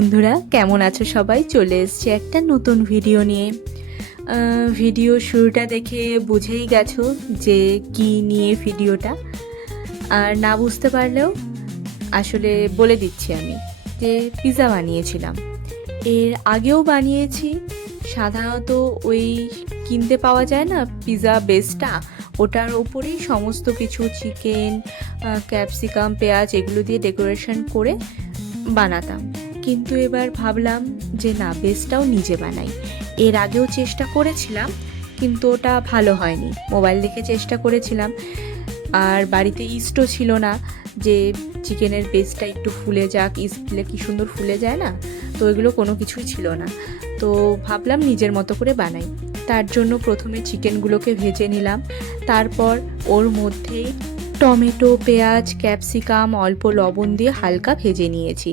বন্ধুরা, কেমন আছো সবাই? চলে এসেছি একটা নতুন ভিডিও নিয়ে। ভিডিও শুরুটা দেখে বুঝেই গেছো যে কি নিয়ে ভিডিওটা, আর না বুঝতে পারলেও আসলে বলে দিচ্ছি আমি যে পিৎজা বানিয়েছিলাম। এর আগেও বানিয়েছি, সাধারণত ওই কিনতে পাওয়া যায় না পিৎজা বেসটা, ওটার ওপরেই সমস্ত কিছু চিকেন, ক্যাপসিকাম, পেঁয়াজ এগুলো দিয়ে ডেকোরেশন করে বানাতাম। কিন্তু এবার ভাবলাম যে না, বেসটাও নিজে বানাই। এর আগেও চেষ্টা করেছিলাম কিন্তু ওটা ভালো হয়নি, মোবাইল দেখে চেষ্টা করেছিলাম, আর বাড়িতে ইস্টও ছিল না যে চিকেনের বেসটা একটু ফুলে যাক, ইস্ট দিলে কি সুন্দর ফুলে যায় না, তো এগুলো কোনো কিছুই ছিল না। তো ভাবলাম নিজের মতো করে বানাই। তার জন্য প্রথমে চিকেনগুলোকে ভেজে নিলাম, তারপর ওর মধ্যেই টমেটো, পেঁয়াজ, ক্যাপসিকাম, অল্প লবণ দিয়ে হালকা ভেজে নিয়েছি।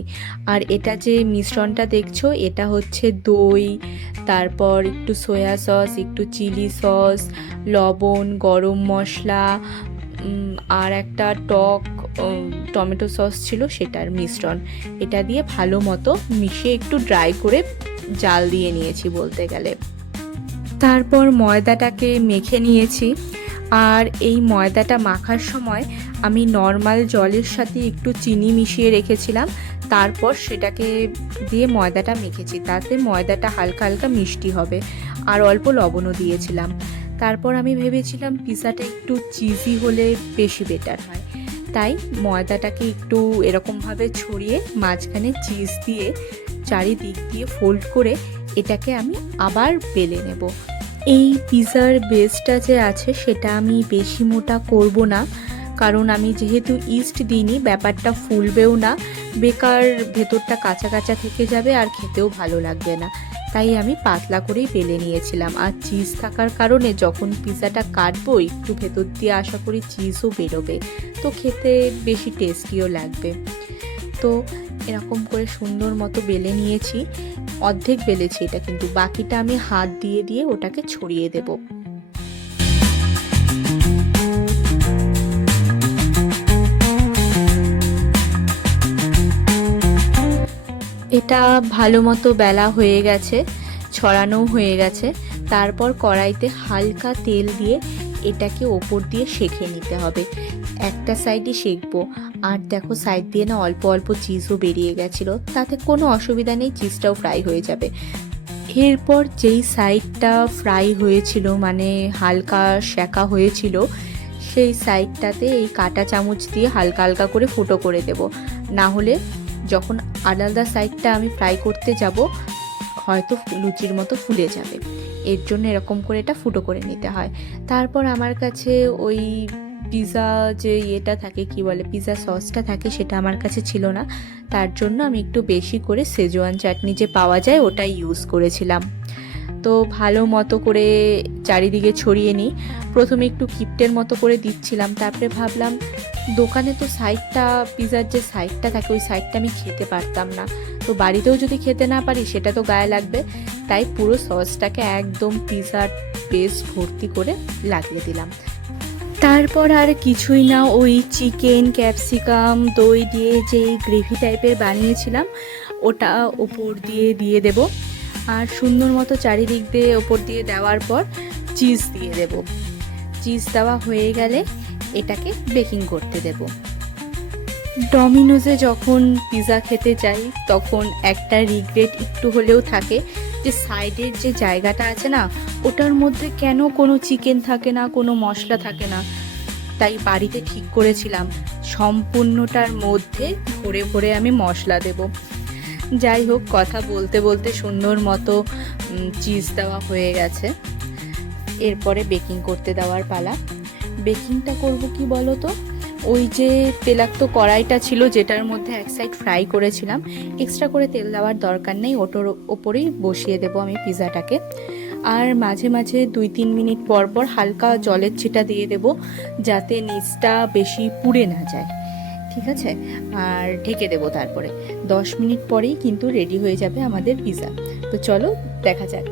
আর এটা যে মিশ্রণটা দেখছো, এটা হচ্ছে দই, তারপর একটু সয়া সস, একটু চিলি সস, লবণ, গরম মশলা, আর একটা টক টমেটো সস ছিল, সেটার মিশ্রণ। এটা দিয়ে ভালো মতো মিশিয়ে একটু ড্রাই করে জাল দিয়ে নিয়েছি বলতে গেলে। তারপর ময়দাটাকে মেখে নিয়েছি, আর এই ময়দাটা মাখার সময় আমি নর্মাল জলের সাথে একটু চিনি মিশিয়ে রেখেছিলাম, তারপর সেটাকে দিয়ে ময়দাটা মেখেছি, তাতে ময়দাটা হালকা হালকা মিষ্টি হবে, আর অল্প লবণও দিয়েছিলাম। তারপর আমি ভেবেছিলাম পিৎজাটা একটু চিজি হলে বেশি বেটার হয়, তাই ময়দাটাকে একটু এরকমভাবে ছড়িয়ে মাঝখানে চিজ দিয়ে চারিদিক দিয়ে ফোল্ড করে এটাকে আমি আবার বেলে নেব। এই পিৎজার বেসটা যে আছে সেটা আমি বেশি মোটা করব না, কারণ আমি যেহেতু ইস্ট দিইনি, ব্যাপারটা ফুলবেও না, বেকার ভেতরটা কাঁচা কাঁচা থেকে যাবে আর খেতেও ভালো লাগবে না। তাই আমি পাতলা করেই বেলে নিয়েছিলাম, আর চিজ থাকার কারণে যখন পিৎজাটা কাটবো একটু ভেতর দিয়ে আশা করি চিজও বেরোবে, তো খেতে বেশি টেস্টিও লাগবে। তো এরকম করে সুন্দর মতো বেলে নিয়েছি, অর্ধেক বেলেছি এটা, কিন্তু বাকিটা আমি হাত দিয়ে দিয়ে ওটাকে ছড়িয়ে দেব। এটা ভালো মতো বেলা হয়ে গেছে, ছড়ানো হয়ে গেছে। তারপর কড়াইতে হালকা তেল দিয়ে এটাকে ওপর দিয়ে সেঁকে নিতে হবে। একটা সাইডই সেঁকবো, আর দেখো সাইড দিয়ে না অল্প অল্প চিজও বেরিয়ে গেছিলো, তাতে কোনো অসুবিধা নেই, চিজটাও ফ্রাই হয়ে যাবে। এরপর যেই সাইডটা ফ্রাই হয়েছিল, মানে হালকা সেঁকা হয়েছিল, সেই সাইডটাতে এই কাঁটা চামচ দিয়ে হালকা হালকা করে ফুটো করে দেব, না হলে যখন আলাদা সাইডটা আমি ফ্রাই করতে যাব হয়তো লুচির মতো ফুলে যাবে। এর জন্য এরকম করে এটা ফুটো করে নিতে হয়। তারপর আমার কাছে ওই পিৎজা যে ইয়েটা থাকে, কি বলে, পিৎজা সসটা থাকে, সেটা আমার কাছে ছিল না, তার জন্য আমি একটু বেশি করে সেজওয়ান চাটনি যে পাওয়া যায় ওটাই ইউজ করেছিলাম। তো ভালো মতো করে চারিদিকে ছড়িয়ে নিই। প্রথমে একটু কিপ্টের মতো করে দিচ্ছিলাম, তারপরে ভাবলাম দোকানে তো সাইডটা, পিৎজার যে সাইডটা থাকে ওই সাইডটা আমি খেতে পারতাম না, তো বাড়িতেও যদি খেতে না পারি সেটা তো গায়ে লাগবে, তাই পুরো সসটাকে একদম পিৎজার বেস ভর্তি করে লাগিয়ে দিলাম। তারপর আর কিছুই না, ওই চিকেন, ক্যাপসিকাম, দই দিয়ে যেই গ্রেভি টাইপের বানিয়েছিলাম ওটা ওপর দিয়ে দিয়ে দেব, আর সুন্দর মতো চারিদিক দিয়ে ওপর দিয়ে দেওয়ার পর চিজ দিয়ে দেব। চিজ দেওয়া হয়ে গেলে এটাকে বেকিং করতে দেব। ডমিনোজে যখন পিৎজা খেতে যাই তখন একটা রিগ্রেট একটু হলেও থাকে যে সাইডের যে জায়গাটা আছে না, ওটার মধ্যে কেন কোনো চিকেন থাকে না, কোনো মশলা থাকে না। তাই বাড়িতে ঠিক করেছিলাম সম্পূর্ণটার মধ্যে ভরে ভরে আমি মশলা দেব। যাই হোক, কথা বলতে বলতে সুন্দর মতো চিজ দেওয়া হয়ে গেছে। এরপরে বেকিং করতে দেওয়ার পালা। বেকিংটা করব কি বলো তো, ওই যে তেলাক্ত কড়াইটা ছিল যেটার মধ্যে এক সাইড ফ্রাই করেছিলাম, এক্সট্রা করে তেল দেওয়ার দরকার নেই, ওটার ওপরেই বসিয়ে দেব আমি পিৎজাটাকে। আর মাঝে মাঝে 2-3 মিনিট পর পর হালকা জলের ছিটা দিয়ে দেব, যাতে নিচটা বেশি পুড়ে না যায়, ঠিক আছে? আর ঢেকে দেব। তারপরে 10 মিনিট পরেই কিন্তু রেডি হয়ে যাবে আমাদের পিৎজা। তো চলো দেখা যাক।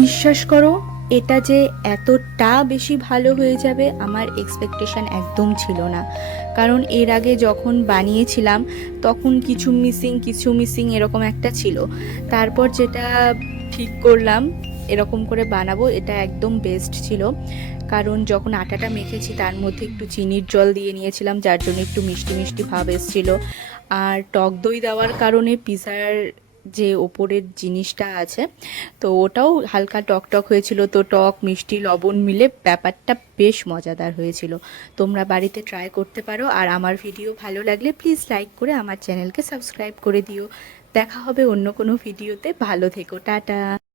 বিশ্বাস করো, এটা যে এতটা বেশি ভালো হয়ে যাবে আমার এক্সপেকটেশন একদম ছিল না। কারণ এর আগে যখন বানিয়েছিলাম তখন কিছু মিসিং এরকম একটা ছিল। তারপর যেটা ঠিক করলাম এরকম করে বানাবো, এটা একদম বেস্ট ছিল। কারণ যখন আটাটা মেখেছি তার মধ্যে একটু চিনির জল দিয়ে নিয়েছিলাম, যার জন্য একটু মিষ্টি মিষ্টি ভাব এসেছিলো। আর টক দই দেওয়ার কারণে পিৎজার যে ওপরের জিনিসটা আছে তো ওটাও হালকা টক টক হয়েছিল। তো টক মিষ্টি লবণ মিলে ব্যাপারটা বেশ মজাদার হয়েছিল। তোমরা বাড়িতে ট্রাই করতে পারো। আর আমার ভিডিও ভালো লাগলে প্লিজ লাইক করে আমার চ্যানেলকে সাবস্ক্রাইব করে দিও। দেখা হবে অন্য কোনো ভিডিওতে। ভালো থেকো, টাটা।